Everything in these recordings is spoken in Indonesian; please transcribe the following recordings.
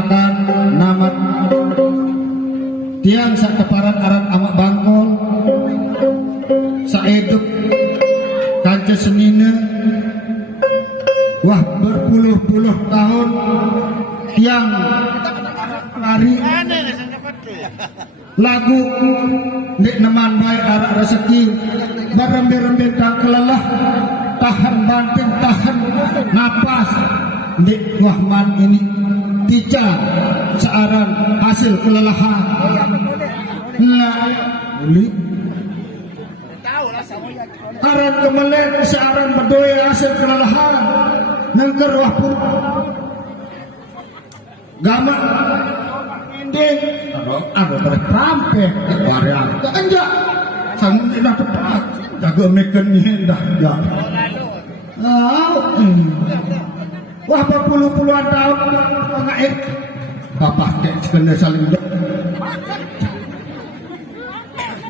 misalkan nama tiang sak teparan aran amak bangkol saeduk kanca senina wah berpuluh-puluh tahun tiang hari lagu nek neman baik arah rezeki berembe-rembe tak kelelah tahan banting tahan napas nek wahman ini tica searan hasil kelelahan lah boleh aran kemelet searan berdoa hasil kelelahan nengker wah pun gamak inding ada bertrampe barang enggak sang ina tepat jago meken dah ya wah berpuluh-puluhan tahun pengair bapak dek kena saling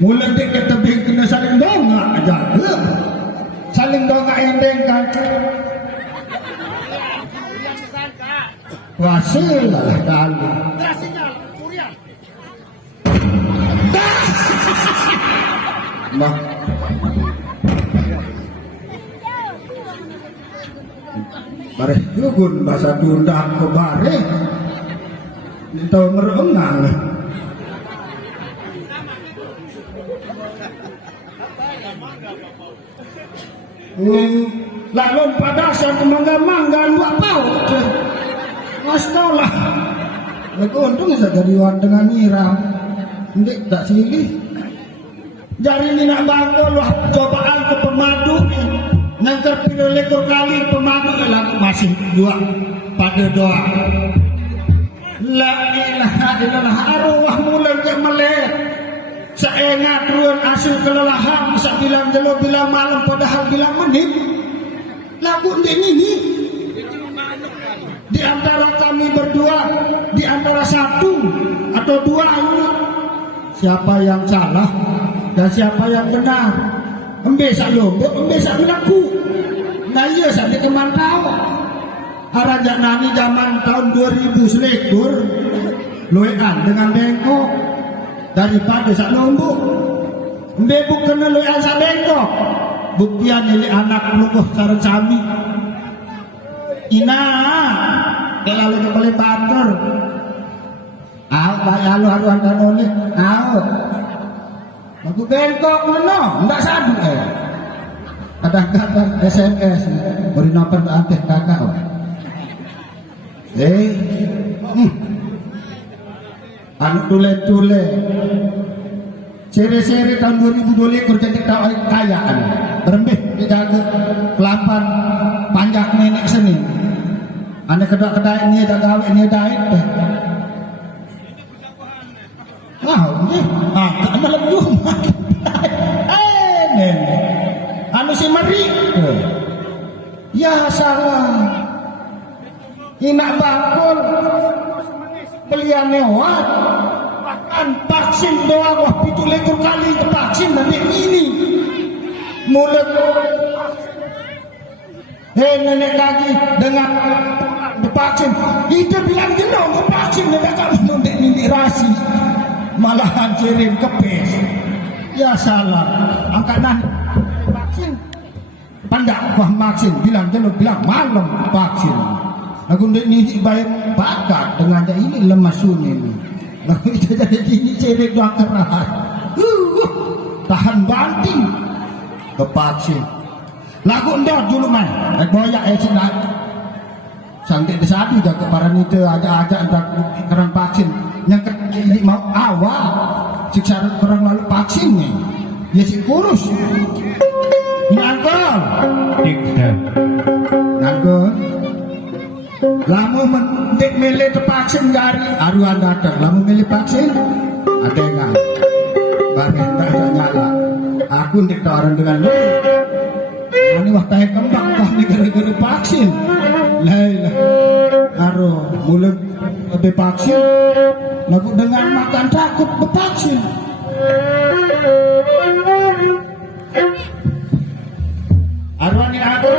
mulai dek ke tebing kena saling dongak aja saling dongak inding kan wasil lah kali mak bare yugun bahasa Sunda ke bare itu merenang lalu pada saat mangga-mangga dua paut masalah lalu untung saya dari dengan nyiram ini tak silih jari ini nak bangkol wah cobaan ke pemadu nangker pilih lekor kali pemadu lalu masih dua pada doa la ilaha illallah arwah mulai ke melek saya ingat ruan hasil kelelahan bisa bilang jelo bilang malam padahal bilang menit lagu ini di antara kami berdua di antara satu atau dua ini siapa yang salah dan siapa yang benar embe sak lombok embe sak bilaku nah iya sak dikemantau arajak nani zaman tahun 2000 selekur loean dengan bengkok daripada sak lombok embe bukan loean sak bengkok buktian ini anak lukuh sarang sami ina lalu kembali batur baik halu antar oleh aku bengkok mana enggak sadu kadang-kadang SMS beri nomor anteh kakak anu tule-tule seri-seri tahun 2002 kerja di kayaan berembih dijaga kelapan panjang nenek seni ane kedai ini ada gawe ini daik tak malam Jumat anu si mari ya salah inak bakul belian lewat bahkan vaksin doang wah pitu lekor kali ke vaksin dan ini mulai nenek lagi dengan vaksin itu bilang jenuh ke vaksin nenek kamu nundek ini rasi malahan kirim kepes ya salah angkatan vaksin pandak wah vaksin bilang jenuh bilang malam vaksin aku ini bayar bakat dengan ini lemas sunyi lalu itu jadi gini kirim doang keras tahan banting ke vaksin lagu ndor dulu man boyak senang sampai desadi jaga para nite aja entah kerang vaksin yang ini mau awal siksa kurang lalu vaksin nih ya si kurus ini angkol angkol lamu mendik milih vaksin dari aruan datang lamu milih vaksin ada yang bareng tak nyala aku ndik orang dengan lu ini waktu kembang kah nih gara-gara vaksin lah aru mulai lebih vaksin lagu dengan makan takut bervaksin aruan ini aku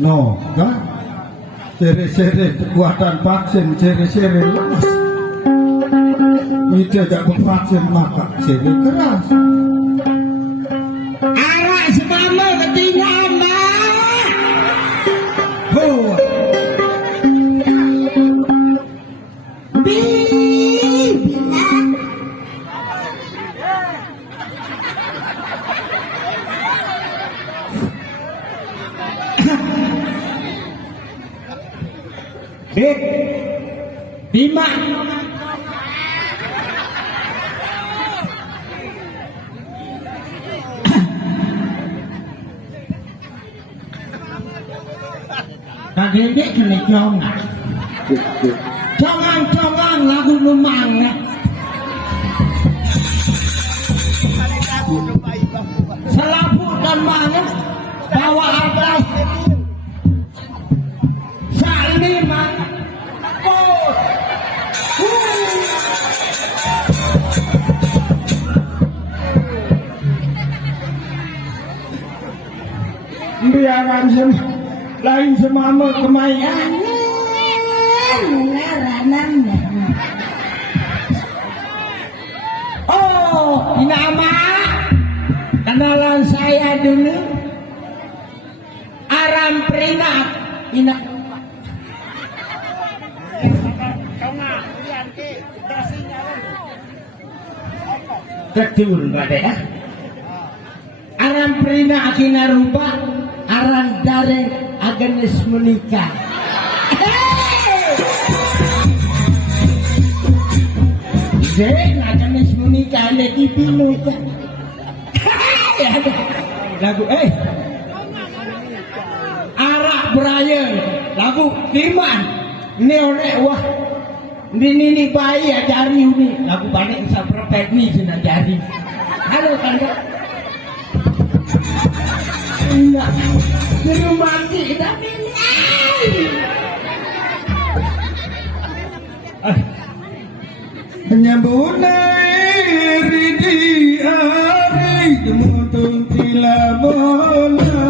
No, kan? Seri-seri kekuatan vaksin, seri-seri lemas. Ini tidak bervaksin maka seri keras. Arak semama ketinggalan, Mbak. Oh. Bima Kadang-kadang kena Congan lagu lumang. Selapu dan mana bawa atas Saliman biaran lain semama kemayan ngaranan. Oh, nama kenalan saya dulu Aram Prinat ina betul pada ya Aram Prinat akina rubah aran dari Agnes menikah. Jadi Agnes menikah lagi pilu. Lagu arak beraya lagu firman ini oleh wah ini bayi ajari ini lagu balik bisa berpet ni sina jari. Halo kan enggak belum mati tapi menyambut di hari temuntun tilamola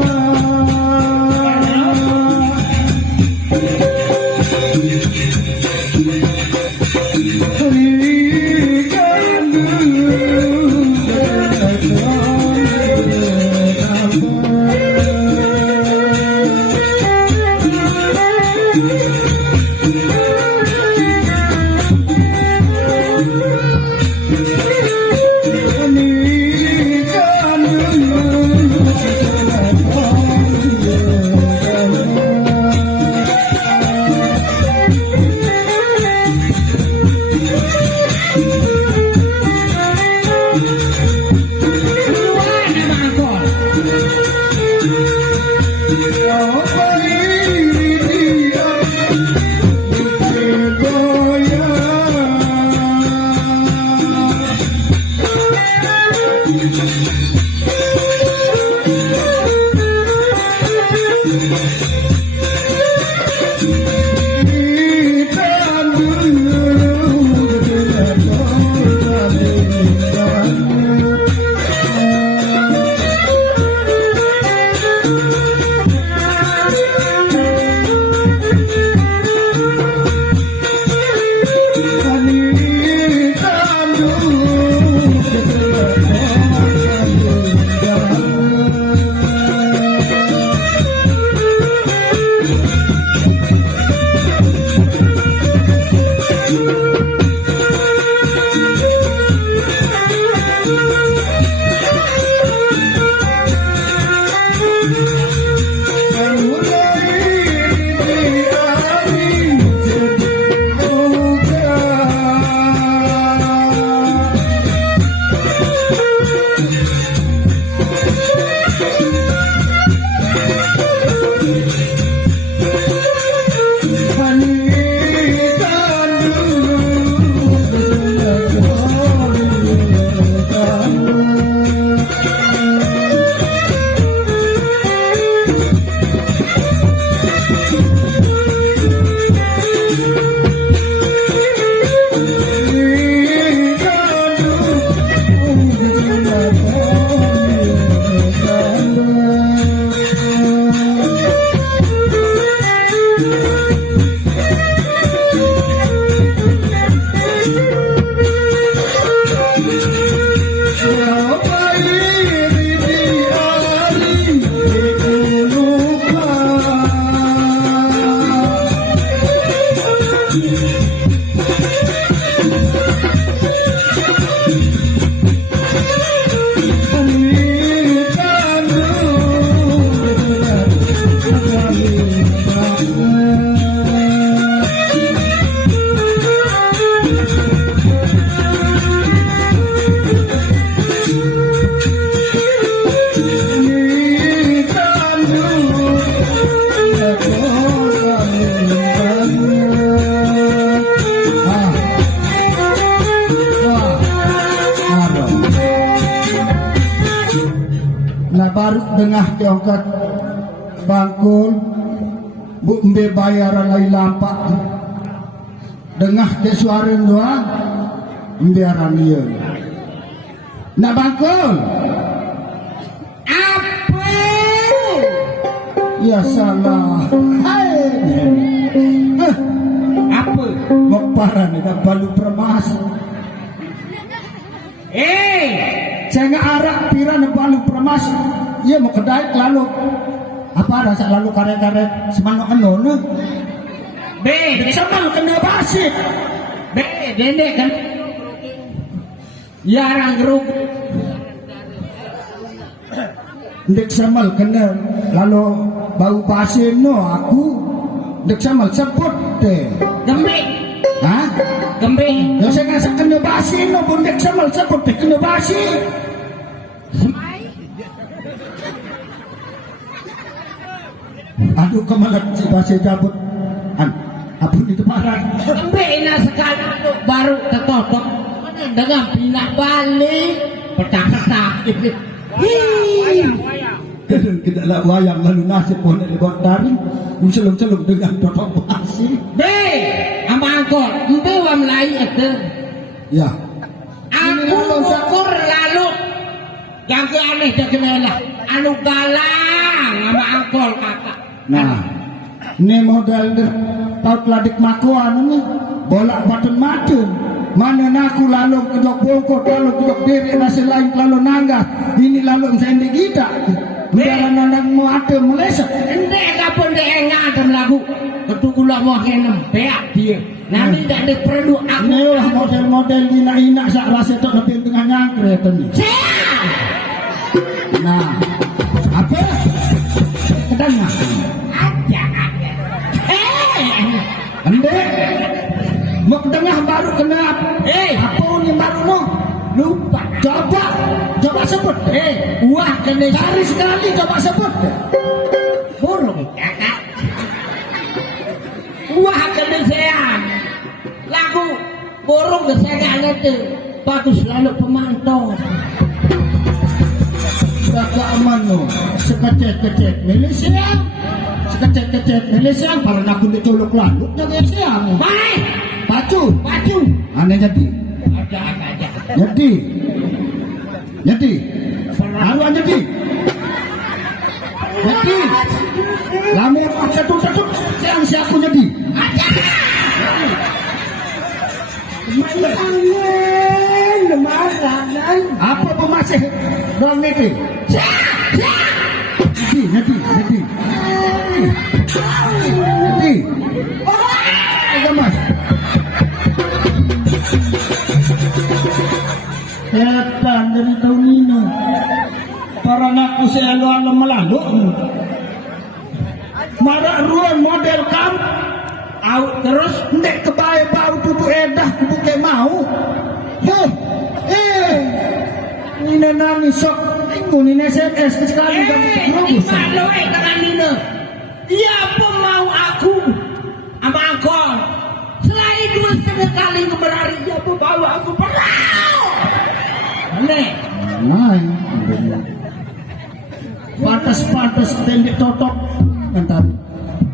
dengah tiongkat bangkul bu mbe bayaran lai lampak dengah ke suara doa mbe aranian nak bangkul Apa? ya salah hai Apa? mau parah nih dah balu permas saya arak piran balu permas iya mau kedai lalu apa rasa lalu karet-karet semangat anu Be, sama kena basit dendek kan? Yarang geruk. ndek samal kena lalu bau pasir no aku ndek samal sebut deh Gembik. hah Gembik. ya saya ngasih kena basi no pun ndek samal sebut deh kena basi aduh kemalat si basi cabut apa itu parah Gembik na sekali tu baru tertutup. Mana dengan pindah balik. Petak-petak. kita lah wayang lalu nasib pun ada buat daring selum-selum dengan totok basi Be, ama angkor. Empe wa Melayu itu. ya Aku ukur lalu. Yang ke aneh dah kenalah. Anu galang sama angkor kakak. nah ini modal taut ladik makuan ini bolak batun matun mana naku lalu kejok bongkot lalu kejok diri nasi lain lalu nangga ini lalu sendi kita biar nandang mu ada meleset Endek kapun dek enggak lagu. Ketukula mau henem beak dia. Nanti tak ada perlu aku. ini lah model-model ina-ina sak rasa tok lebih tengah nyangkre tadi Siap. nah apa kedangah Aja. endek mau kedangah baru kena apa ni baru no Lupa. coba sebut Wah kena cari sekali coba sebut burung kakak. Wah kena seang. Lagu burung kesayangan itu. Bagus selalu pemantau. Kakak aman no sekecek-kecek Malaysia sekecek-kecek Malaysia para aku dicolok lalu jaga siang Baik. pacu Baju. aneh jadi Ada. jadi haruan jadi lamu catut siang si aku jadi apa pemasih dong itu jadi ayo mas setan dari tahun ini para ngaku saya lalu melalu marah ruang model kam au terus ndek kebae bau tutu edah kubuke mau ini nani sok minggu ini SMS sekali Ini malu dengan Nina. Dia pun mau aku sama angkor. Selain 2,5 kali berlari, dia pun bawa aku perang. Aneh. main patas pendek totok entar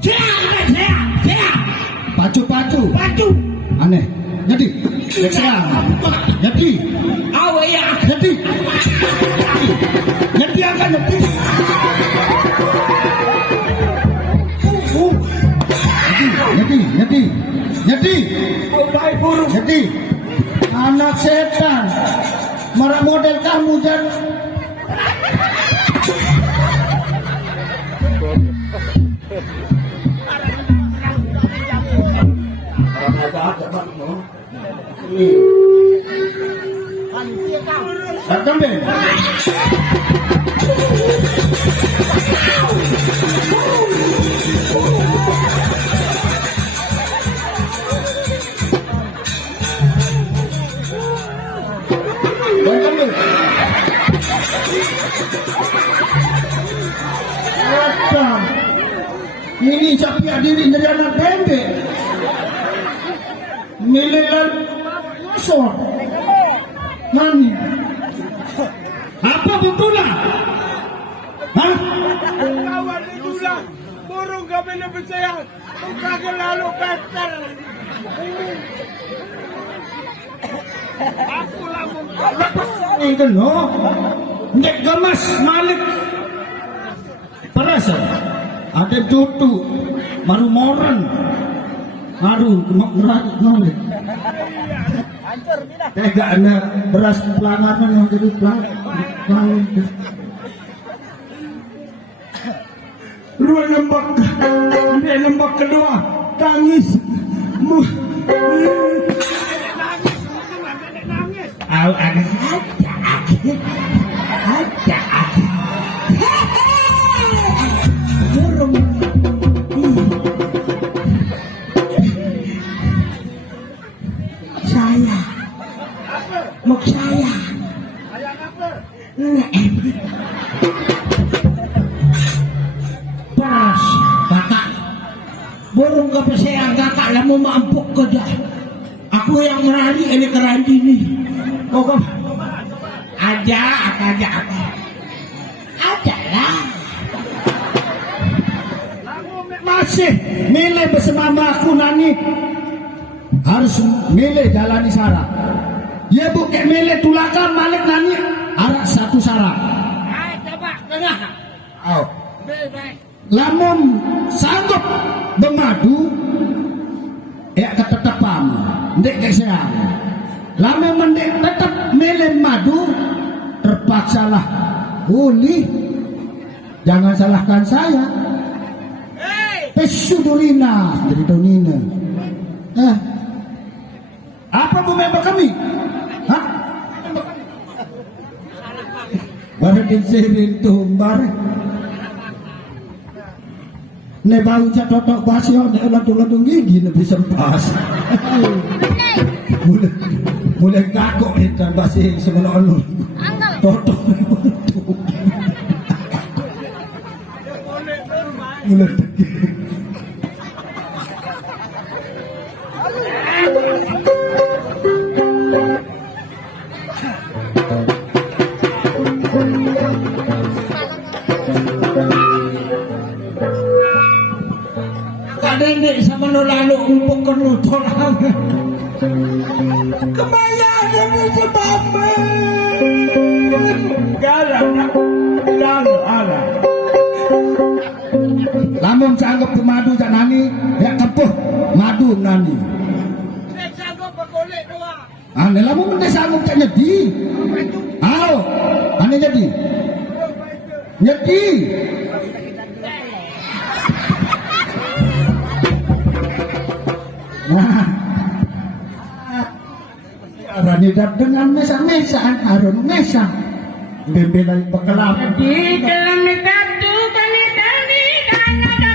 Siap. pacu aneh jadi jadi Awe ya. jadi akan jadi Baik burung. jadi anak setan marah model kamu jangan datang deh datang deh datang ini sapi diri dari anak bembe mililan masuk nani apa betulnya hah Kawan itulah burung kami nak percaya. Kau lalu better. Aku lamun. Ini kan no. Nek gamas malik. Perasa. Ada tutu. Maru moran. Maru malik. Tega ada beras pelanggaran yang jadi pelanggaran. Dua lembak kedua tangis. Ada. Burung. Saya. Mau saya. Paras, kakak. Burung kepeseang kakak lah mau mampuk kerja. Aku yang merari ini kerandi nih. Kok ada lah. Masih milih bersama aku nani. Harus milih jalani syarat. Ya bukan milih tulakan malik nani arak satu syarat. Coba tengah. Lamun sanggup bermadu, ya ketetapan, ndek keseang. Lamun mendek tetap milih madu, terpaksalah boleh. Jangan salahkan saya. Pesudurina dari Donina. Apa bu member kami? Hah? Baru disirin tumbar. Ne bau totok basio ne ladung gigi ne bisa pas. Mulai kakok itu basi semenon. Totok. Mulai. Kadang-kadang sama lalu umpuk kenutol kebayang ini sebabnya galang ala lamun sanggup madu jak nani ya kepuh madu nani Nek sanggup bergolek doang. ane lamun mende sanggup tak nyedi ayo ane jadi nyedi nah Rani dengan mesa-mesa harun mesa bembelan pekelam Di dalam negatu kanitani dan ada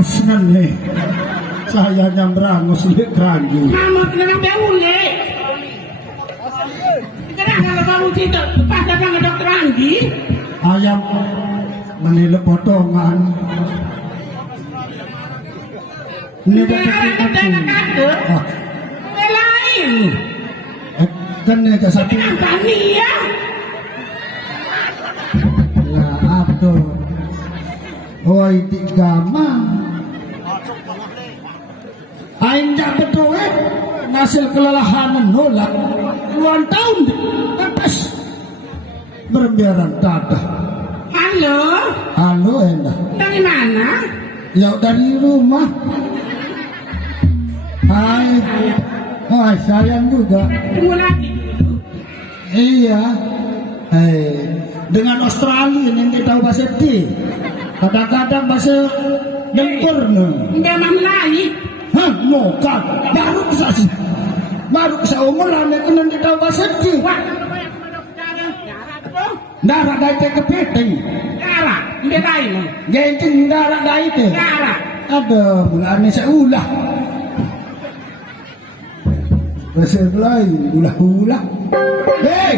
berangus nih. Saya yang berangus di keranji. Mama kena beule. Kenapa kamu tidak pas datang ke dokter Anggi? Ayam menilai potongan. Ini Kata lain. kan ini ke satu. Kenapa nih ya? Ya apa? Oi tiga mah. Aing tak betul hasil kelelahan menolak puluhan tahun atas berbiaran dadah. Halo, Halo Endah. dari mana? Ya dari rumah. Hai. Hai sayang juga. Tunggu lagi dulu. Iya. Dengan Australia yang kita tahu bahasa ti. Kadang-kadang bahasa Dengkur Enggak mau Melayu. Hah, no kan. Baru sa umulan yang kena kita tahu bahasa ti. Wah, banyak dokter. Darah. Darah dari kepiting. Darah, enggak lain. Genting darah dari itu. Darah. Ada mulanya saya ulah. Bahasa lain ulah-ulah. Hei.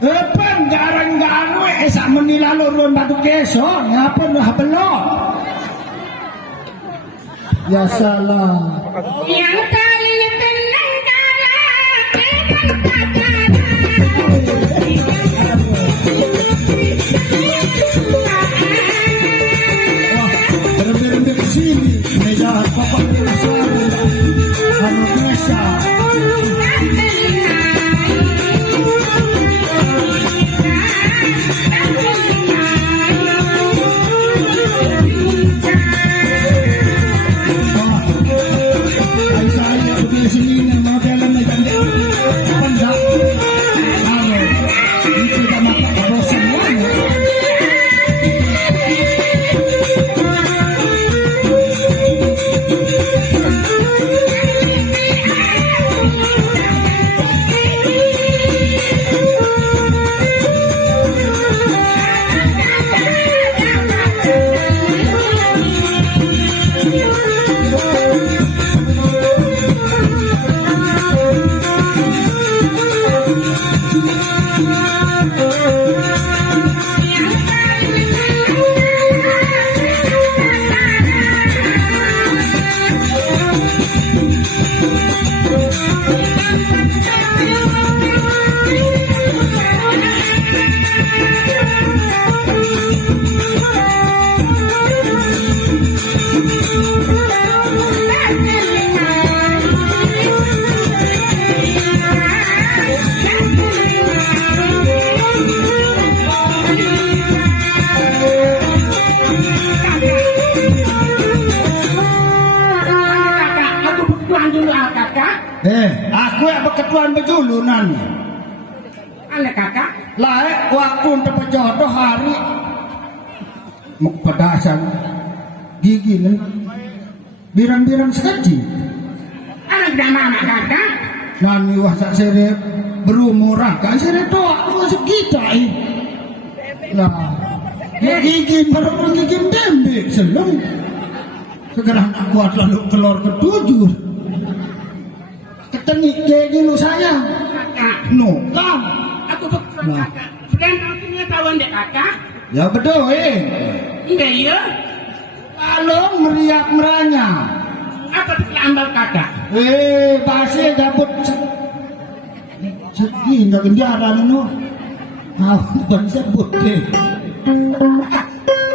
Epan garang-garang esa menilalo ron batu keso ngapa dah belok. Ya salah. Yang kalinya tenang kalah, tenang Berber sini meja papan besar. Anu biasa. Aku yang berketuan berjulunan. Anak kakak, Lah waktu untuk berjodoh hari pedasan gigi nih birang-birang sekali. anak dan mama kakak. Nani wasak sere berumuran kan sere doa masuk kita Lah ya gigi baru gigi tembe selum segera nak buat lalu telur ketujuh. Ketengik kayak gini saya. Kakak, No kan. aku betul kakak. Sekarang aku pengetahuan dek kakak. Ya betul Enggak ya? Kalau meriak meranya. Apa terlambat kakak? Pasir gabut sedih nggak kenjaran itu. Ban sebut deh.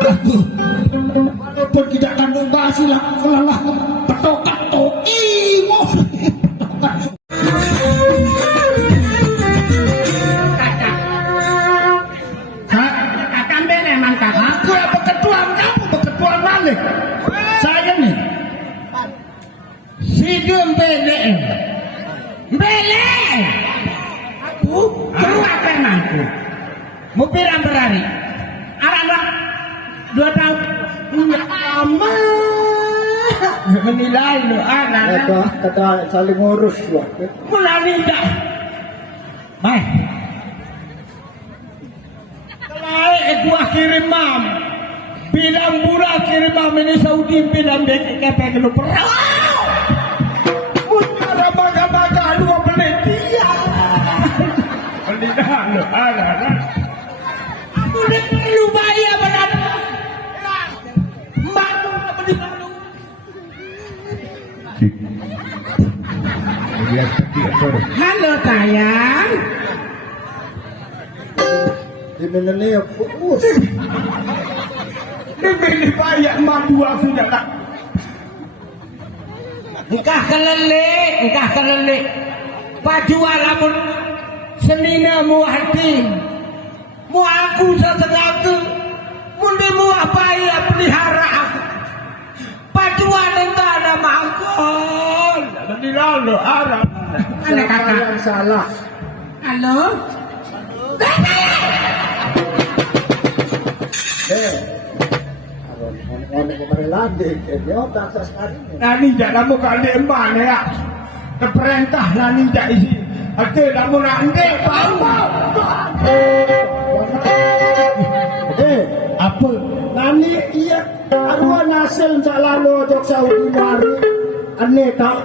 Aduh, walaupun kita kandung basi lah, kelalah petokat toki, Kakak beda emang kakak. Aku yang berketuan, kamu berketuan balik. Saya nih, si Gembele. Bele. Aku keluar emangku. Mau pirang berhari. Anak 2 tahun. Lama. Menilai lo anak. Kata saling ngurus loh. Mulai dah. Baik. Kalau aku kirim mam. Bilang bulan kirim kami di Saudi bilang kepek lu perang. Mutara baga-baga 2 menit dia. Pendidikan lu ada. Udah perlu bayar benar. Malu apa di malu? Halo sayang. Ini fokus. Dibeli bayar madu aku tak. Engkah kelele. Baju alamun senina mu hati. Mu aku sesegaku. Mundi mu apa ya pelihara aku. Pacuan entah ada mangkol. Jadi lalu Arab. Ada kakak. Yang salah. Halo? Ono kemarin landing, dia otak sekali. Nani jangan mau kali emban ya. Keperintah nani jangan isi. Ada namun nanti bau. Apa? Nani iya arwah nasil calalo jok Saudi mari. Ane tak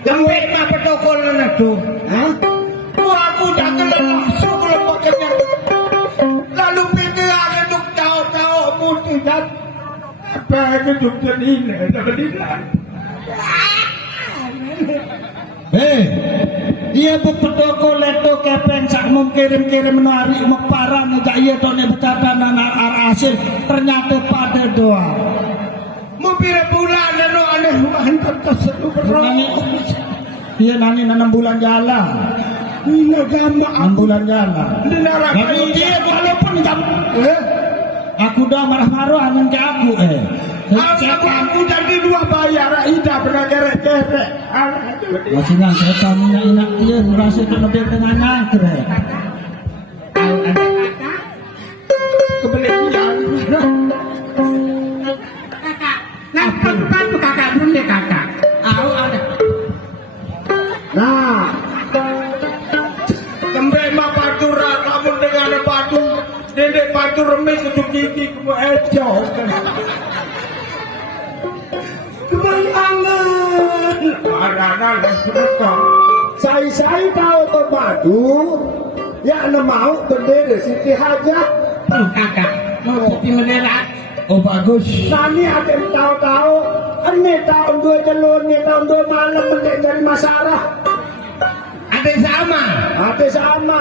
Gambit mah protokol na tu. Hah? Mu aku dah kelelah sebelum bekerja. Lalu pikiran untuk tahu-tahu mu tidak. Apa yang hidup jadi ini? Jadi Iya bu protokol itu kepen sak mau kirim-kirim nari mau parah ngejak iya tone bercatan anak hasil ternyata pada doa. Mu pira bulan anu aneh hantar terselu Nani, iya nani 6 bulan jalan. Ini gambar 6 bulan jalan. di neraka Tapi ini. dia walaupun jam aku dah marah-marah angin ke aku Aku jadi 2 bayar ida pernah kerek-kerek. masih nang saya kamu nak dia merasa lebih dengan nangkre. Kebelian. Nah, bantu kakak dulu deh kakak. Ada. Nah, Kembali mah batu namun dengan batu dedek batu remis untuk gigi kamu ejo. Kebayangan. Ada sebentar. saya tahu ke batu ya anda mau bendera Siti Hajah. Kakak, mau putih bendera. Oh bagus. Nani ada yang tahu-tahu ini tahun 2 jalur ini tahun 2 malam mendek dari masyarakat. Ada sama. Ada sama.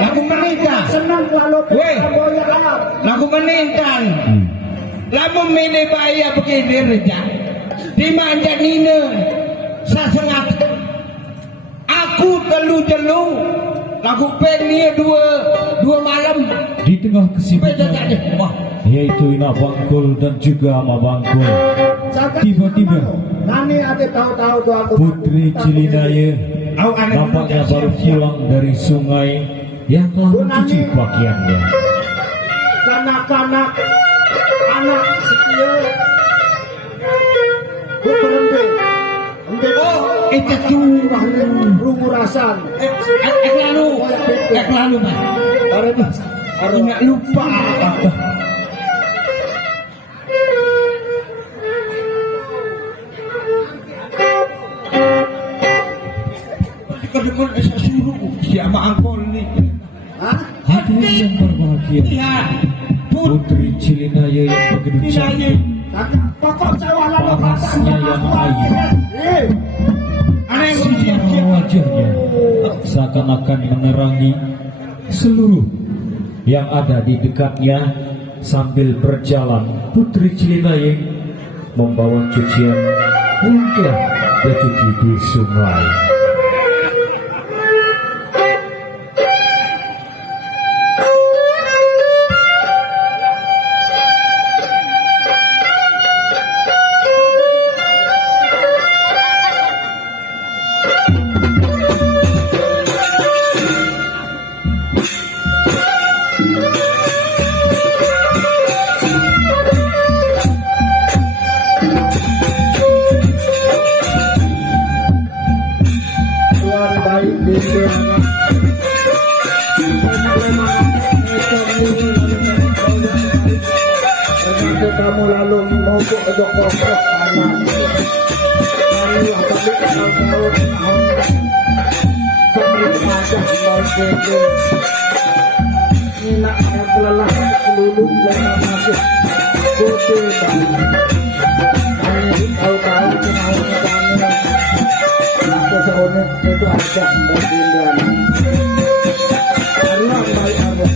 Lagu menikah. Senang kalau kita boyak alam. Lagu menintang. Lagu milih bayar begini reja. Dimanja nina. Sasengat. Aku telu-jelu. Lagu pennya 2 malam. Di tengah Beda tak ada. kesibukan Wah. yaitu Ina Bangkul dan juga Ama Bangkul, tiba-tiba Nani ada tahu-tahu doa Putri Cilinaya nampaknya baru pulang dari sungai yang telah mencuci pakaiannya. Kanak-kanak anak setia gue berhenti. Oh, itu curah. Rungu rasan. Lalu, Mas. Aku nggak lupa apa. Kedengar saya suruh siapa angkol ni. Hah? Hadirin yang berbahagia, Ya, Putri Cilinaya yang begitu cantik, Pokok sawah lalu parasnya yang ayu, aneh sinar wajahnya seakan-akan menerangi seluruh yang ada di dekatnya. Sambil berjalan, Putri Cilinaya membawa cucian yang telah dicuci di sungai. Nak yang lelah kelulung dan masih putih kami tahu-tahu kenalnya kami aku seorang itu ada dan karena baik ada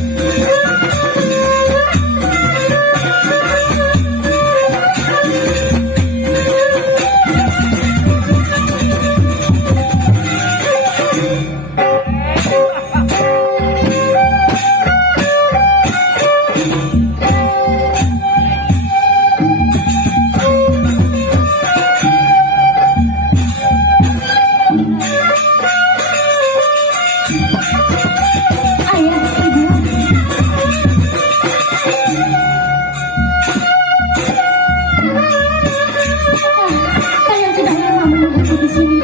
Kalian sudah lama menunggu di sini.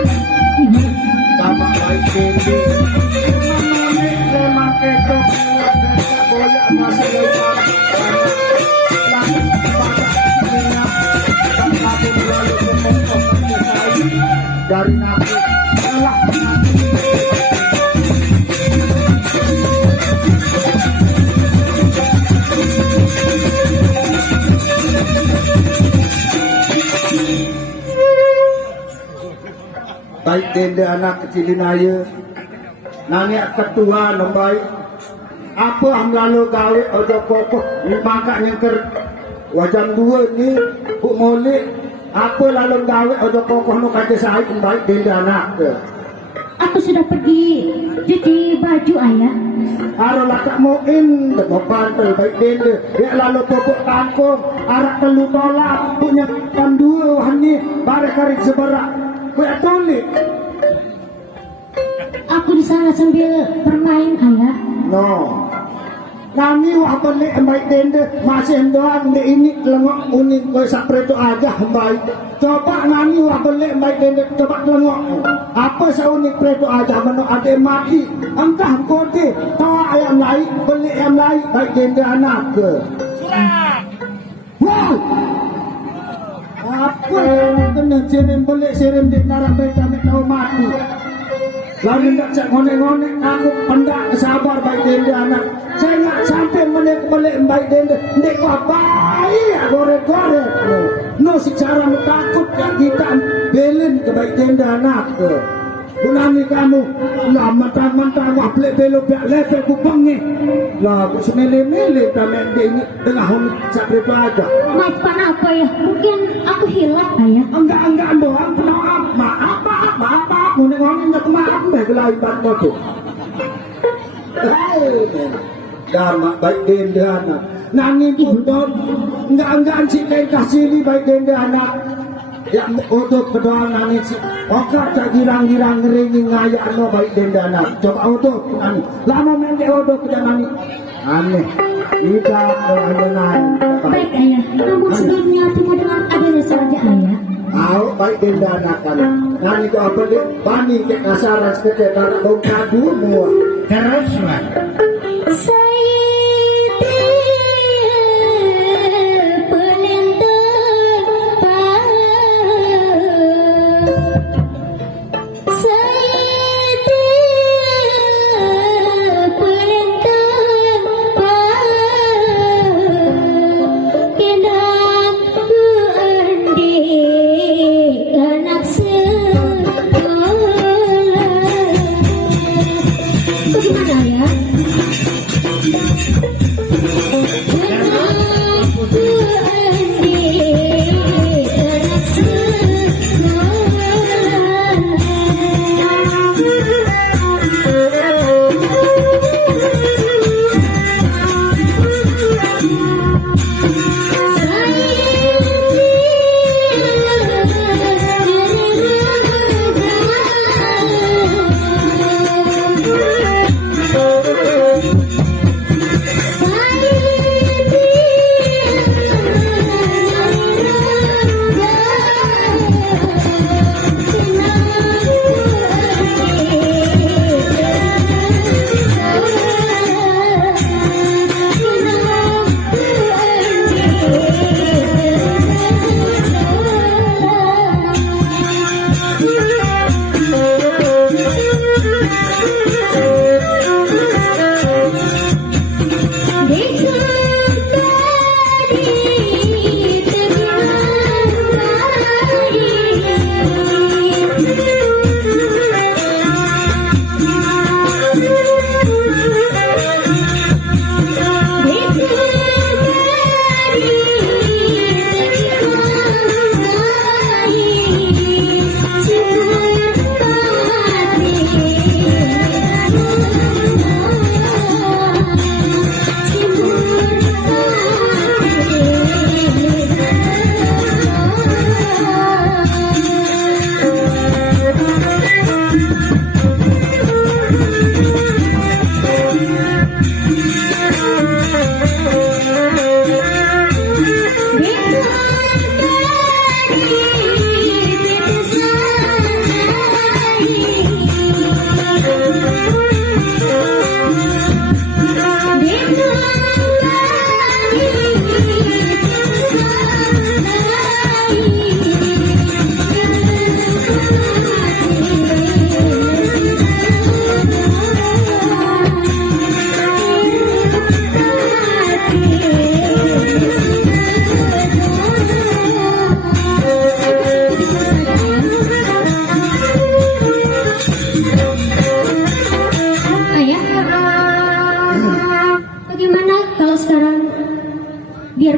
Bapak baik ini memang itu boleh masih lepas dari nabi Allah baik tenda anak kecil naya nanya ketua no baik apa yang lalu gawe ojo kokoh ni maka nyengker wajan dua ni bu molek apa lalu gawe ojo kokoh no kaca sahib baik tenda anak ke Aku sudah pergi cuci baju ayah. aro lakak moin mau pantel baik tenda ya lalu pokok tangkong arak telu tolak punya pandua hani bare karik seberak kue tolik Aku di sana sambil bermain ayah. no kami wah beli baik tenda masih doang di ini lengok unik kue sapre itu aja baik coba nani wah beli baik tenda coba lengok apa seunik preto aja menu ada mati entah kode tawa ayam lain beli ayam lain baik tenda anak ke wow apa yang kena sirim beli sirim di narang baik kami tahu mati lalu tidak cek ngonek-ngonek aku pendak sabar baik tenda anak saya nggak sampai menek balik baik tenda ndek baik gorek-gorek no secara takut ya kita belin ke baik tenda anak ke Bunani kamu lah mentang-mentang wah belek belok biak level kupang ni lah semele-mele kami ini tengah honi sakri aja Maafkan apa ya? Mungkin aku hilang ayah. enggak doang maaf ngonek-ngonek nggak maaf deh kelaiban motor Dama baik denda anak nangin pundon enggak si kasih ni baik denda anak ya untuk kedua nangin si okak tak girang-girang ngeringi ngayak no baik denda anak coba untuk nangin lama mendek untuk kita nangin aneh tidak ada nangin Baik ayah. Namun sebelumnya tunggu dengan adanya saja ayah. Au baik denda anak kan nangin itu apa deh bani ke kasaran sekejap tak bau kadu semua Terus lah. Bagaimana ya?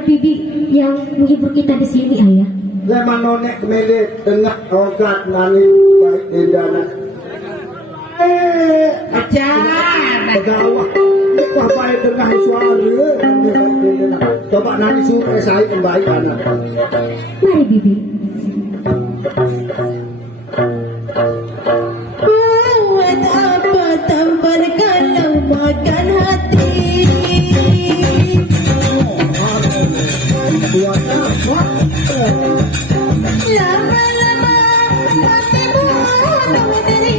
bibi yang menghibur kita di sini, ayah. Leman nonek melit tengah ogat nani baik dendana. Ajar. Pegawai. Nek wah baik tengah suara. Coba nani suruh saya kembali anak. Mari bibi. Buat apa tampar kalau makan hati. Buat apa? Lama-lama hati bunuh diri.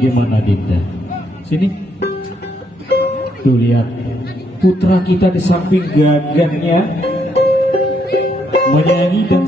Bagaimana Dinda? Sini. Tuh lihat, putra kita di samping gagannya menyanyi dan